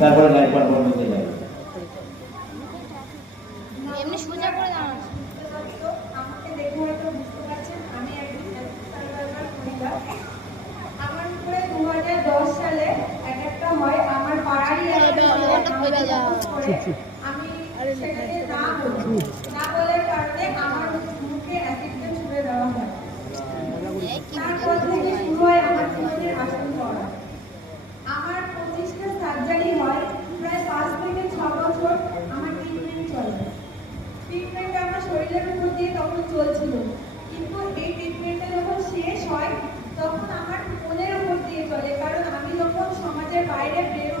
তারপরে গাড়ি পার করে নিতে যাবে। এমনি সোজা করে দাঁড়ানো। আমাকে দেখে হয়তো বুঝতে পারছেন আমি একজন মহিলা। আমার উপরে 2010 সালে একটা হয় আমার পাড়ারই আমি সেটাকে না বলার কারণে আমার মুখে অ্যাসিড ছুড়ে দেওয়া হয়। তারপর থেকে শুরু হয় আমার জীবনের আসল পড়া। আমার 25টা সার্জারি হয়, প্রায় 5 থেকে 6 বছর আমার ট্রিটমেন্ট চলে। ট্রিটমেন্ট আমার শরীরের উপর দিয়ে তখন চলছিল, কিন্তু এই ট্রিটমেন্টটা যখন শেষ হয় তখন আমার মনের উপর দিয়ে চলে, কারণ আমি যখন সমাজের বাইরে বের